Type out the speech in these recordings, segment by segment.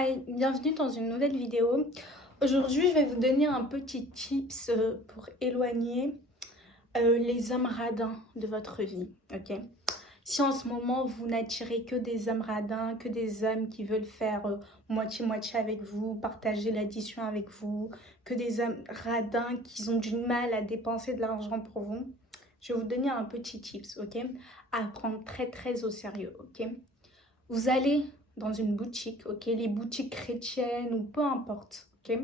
Hi, bienvenue dans une nouvelle vidéo. Aujourd'hui, je vais vous donner un petit tips pour éloigner les âmes radins de votre vie, ok? Si en ce moment, vous n'attirez que des âmes radins, que des âmes qui veulent faire moitié-moitié avec vous, partager l'addition avec vous, que des âmes radins qui ont du mal à dépenser de l'argent pour vous, je vais vous donner un petit tips, ok? À prendre très au sérieux, ok? Vous allez dans une boutique, ok, les boutiques chrétiennes ou peu importe, ok.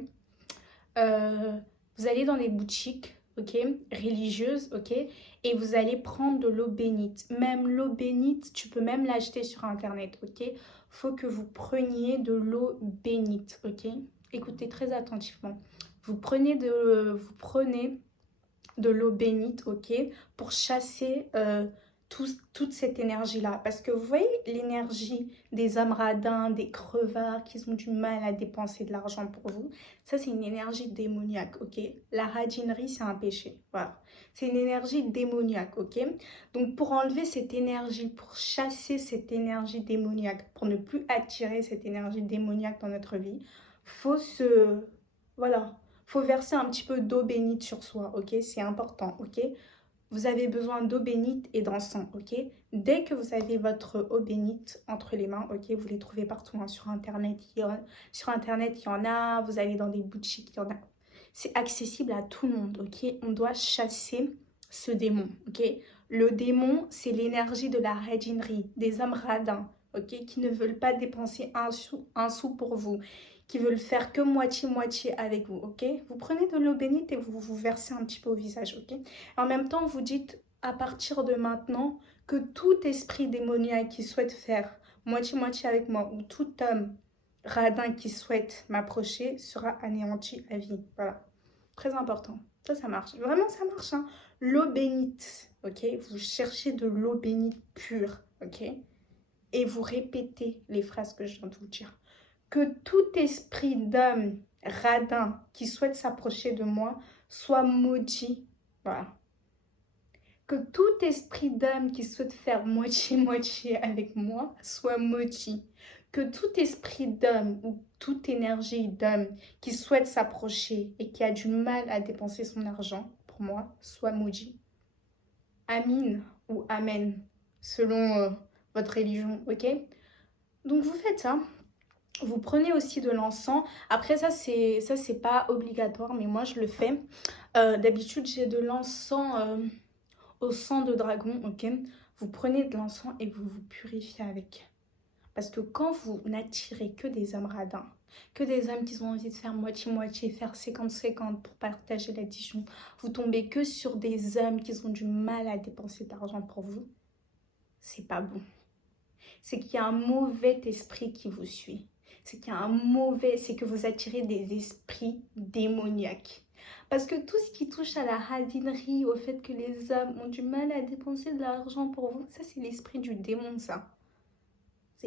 Vous allez dans les boutiques, ok, religieuses, ok, et vous allez prendre de l'eau bénite. Même l'eau bénite, tu peux même l'acheter sur internet, ok. Faut que vous preniez de l'eau bénite, ok. Écoutez très attentivement. Vous prenez de l'eau bénite, ok, pour chasser toute cette énergie-là. Parce que vous voyez l'énergie des âmes radins, des crevards qui ont du mal à dépenser de l'argent pour vous. Ça, c'est une énergie démoniaque, ok. La radinerie, c'est un péché, voilà. C'est une énergie démoniaque, ok. Donc, pour enlever cette énergie, pour chasser cette énergie démoniaque, pour ne plus attirer cette énergie démoniaque dans notre vie, faut se... Voilà, faut verser un petit peu d'eau bénite sur soi, ok? C'est important, ok? Vous avez besoin d'eau bénite et d'encens, ok? Dès que vous avez votre eau bénite entre les mains, ok? Vous les trouvez partout, hein, sur Internet, sur Internet, il y en a, vous allez dans des boutiques, il y en a. C'est accessible à tout le monde, ok? On doit chasser ce démon, ok? Le démon, c'est l'énergie de la radinerie, des âmes radins, ok? Qui ne veulent pas dépenser un sou pour vous, qui veulent faire que moitié-moitié avec vous, ok? Vous prenez de l'eau bénite et vous vous versez un petit peu au visage, ok? En même temps, vous dites à partir de maintenant que tout esprit démoniaque qui souhaite faire moitié-moitié avec moi ou tout homme radin qui souhaite m'approcher sera anéanti à vie. Voilà. Très important. Ça marche. Vraiment, ça marche, hein. L'eau bénite, ok? Vous cherchez de l'eau bénite pure, ok? Et vous répétez les phrases que je viens de vous dire. Que tout esprit d'homme radin qui souhaite s'approcher de moi soit maudit. Voilà. Que tout esprit d'homme qui souhaite faire moitié-moitié avec moi soit maudit. Que tout esprit d'homme ou toute énergie d'homme qui souhaite s'approcher et qui a du mal à dépenser son argent pour moi soit maudit. Amin ou Amen, selon votre religion, ok? Donc vous faites ça. Vous prenez aussi de l'encens. Après, ça, c'est pas obligatoire, mais moi, je le fais. D'habitude, j'ai de l'encens au sang de dragon, ok? Vous prenez de l'encens et vous vous purifiez avec. Parce que quand vous n'attirez que des âmes radins, que des âmes qui ont envie de faire moitié-moitié, faire 50-50 pour partager l'addition, vous tombez que sur des âmes qui ont du mal à dépenser de l'argent pour vous, c'est pas bon. C'est qu'il y a un mauvais esprit qui vous suit. C'est qu'il y a c'est que vous attirez des esprits démoniaques. Parce que tout ce qui touche à la radinerie, au fait que les hommes ont du mal à dépenser de l'argent pour vous, ça c'est l'esprit du démon, ça.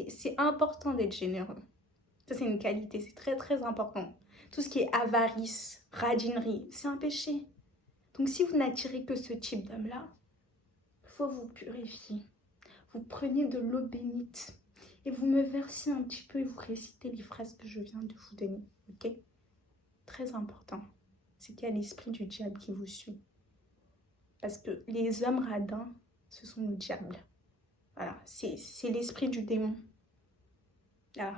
C'est important d'être généreux. Ça c'est une qualité, c'est très important. Tout ce qui est avarice, radinerie, c'est un péché. Donc si vous n'attirez que ce type d'homme-là, il faut vous purifier. Vous prenez de l'eau bénite et vous me versez un petit peu et vous récitez les phrases que je viens de vous donner, ok? Très important, c'est qu'il y a l'esprit du diable qui vous suit. Parce que les hommes radins, ce sont le diable. Voilà, c'est l'esprit du démon. Voilà.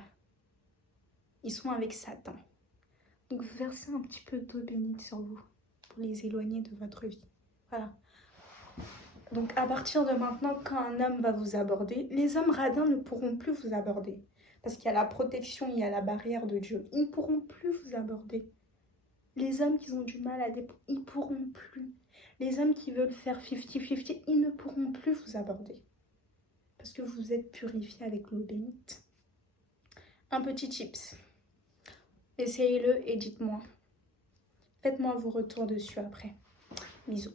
Ils sont avec Satan. Donc vous versez un petit peu d'eau bénite sur vous pour les éloigner de votre vie. Voilà. Donc à partir de maintenant, quand un homme va vous aborder, les hommes radins ne pourront plus vous aborder. Parce qu'il y a la protection, il y a la barrière de Dieu. Ils ne pourront plus vous aborder. Les hommes qui ont du mal à dépendre, ils ne pourront plus. Les hommes qui veulent faire 50-50, ils ne pourront plus vous aborder. Parce que vous êtes purifié avec l'eau bénite. Un petit tips. Essayez-le et dites-moi. Faites-moi vos retours dessus après. Bisous.